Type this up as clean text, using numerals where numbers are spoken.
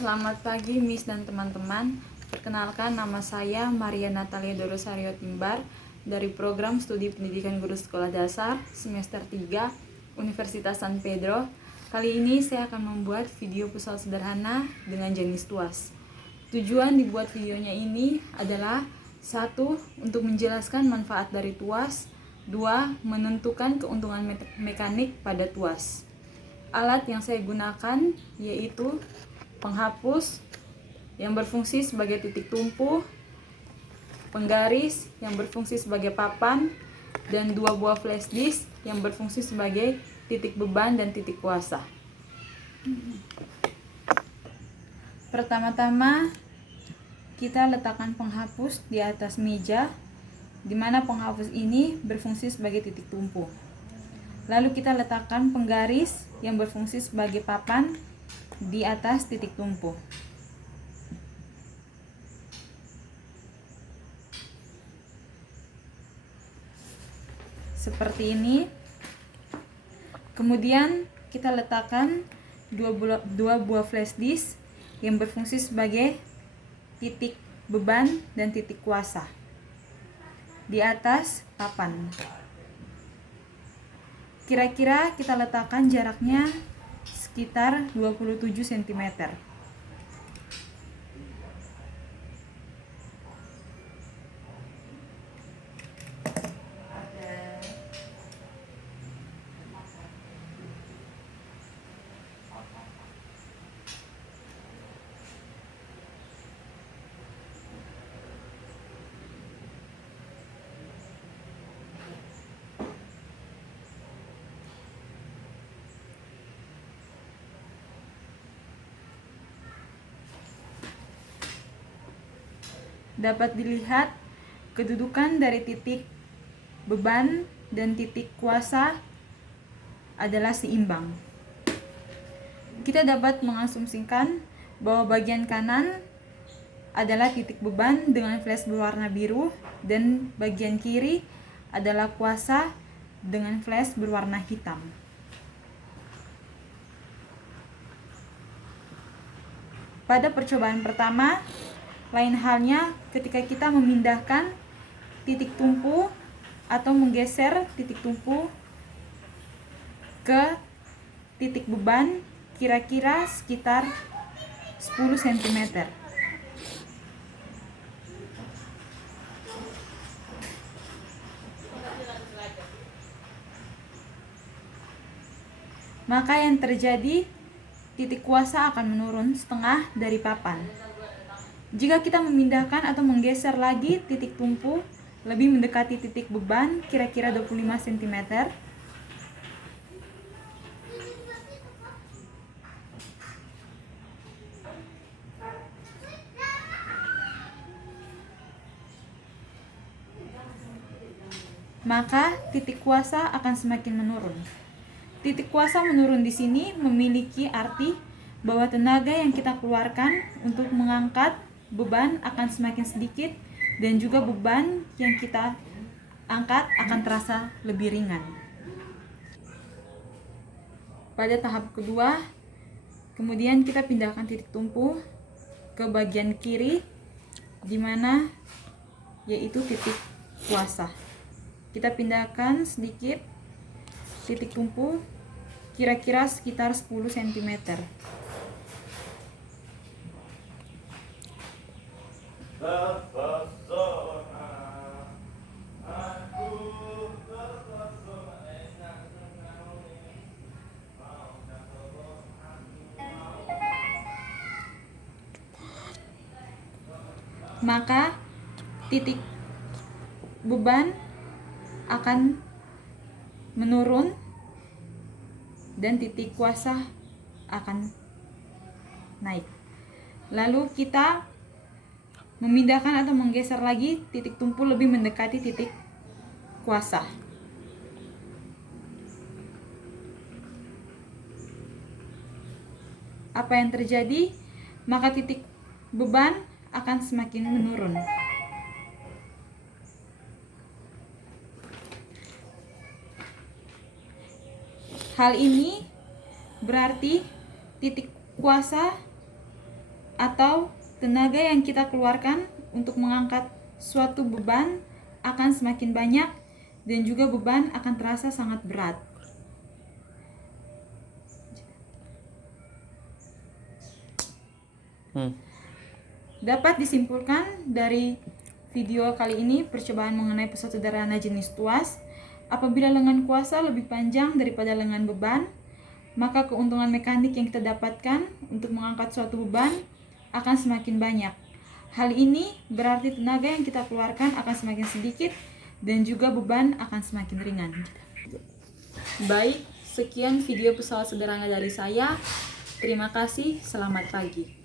Selamat pagi Miss dan teman-teman. Perkenalkan, nama saya Maria Natalia Dorosario Timbar dari Program Studi Pendidikan Guru Sekolah Dasar semester 3 Universitas San Pedro. Kali ini saya akan membuat video puzzle sederhana dengan jenis tuas. Tujuan dibuat videonya ini adalah: 1. Untuk menjelaskan manfaat dari tuas. 2. Menentukan keuntungan mekanik pada tuas. Alat yang saya gunakan yaitu penghapus yang berfungsi sebagai titik tumpu, penggaris yang berfungsi sebagai papan, dan 2 buah flash disk yang berfungsi sebagai titik beban dan titik kuasa. Pertama-tama kita letakkan penghapus di atas meja, di mana penghapus ini berfungsi sebagai titik tumpu. Lalu kita letakkan penggaris yang berfungsi sebagai papan di atas titik tumpu. Seperti ini. Kemudian kita letakkan dua buah flash disk yang berfungsi sebagai titik beban dan titik kuasa di atas papan. Kira-kira kita letakkan jaraknya sekitar 27 cm. Dapat dilihat kedudukan dari titik beban dan titik kuasa adalah seimbang. Kita dapat mengasumsikan bahwa bagian kanan adalah titik beban dengan flash berwarna biru dan bagian kiri adalah kuasa dengan flash berwarna hitam. Pada percobaan pertama, lain halnya ketika kita memindahkan titik tumpu atau menggeser titik tumpu ke titik beban kira-kira sekitar 10 cm. Maka yang terjadi, titik kuasa akan menurun setengah dari papan. Jika kita memindahkan atau menggeser lagi titik tumpu lebih mendekati titik beban kira-kira 25 cm, maka titik kuasa akan semakin menurun. Titik kuasa menurun di sini memiliki arti bahwa tenaga yang kita keluarkan untuk mengangkat beban akan semakin sedikit dan juga beban yang kita angkat akan terasa lebih ringan. Pada tahap kedua, kemudian kita pindahkan titik tumpu ke bagian kiri, di mana yaitu titik kuasa. Kita pindahkan sedikit titik tumpu kira-kira sekitar 10 cm. Maka titik beban akan menurun dan titik kuasa akan naik. Lalu kita memindahkan atau menggeser lagi titik tumpu lebih mendekati titik kuasa. Apa yang terjadi? Maka titik beban akan semakin menurun. Hal ini berarti titik kuasa atau tenaga yang kita keluarkan untuk mengangkat suatu beban akan semakin banyak dan juga beban akan terasa sangat berat. Dapat disimpulkan dari video kali ini percobaan mengenai pesawat sederhana jenis tuas, apabila lengan kuasa lebih panjang daripada lengan beban, maka keuntungan mekanik yang kita dapatkan untuk mengangkat suatu beban akan semakin banyak. Hal ini berarti tenaga yang kita keluarkan akan semakin sedikit dan juga beban akan semakin ringan. Baik, sekian video pesawat sederhana dari saya. Terima kasih, selamat pagi.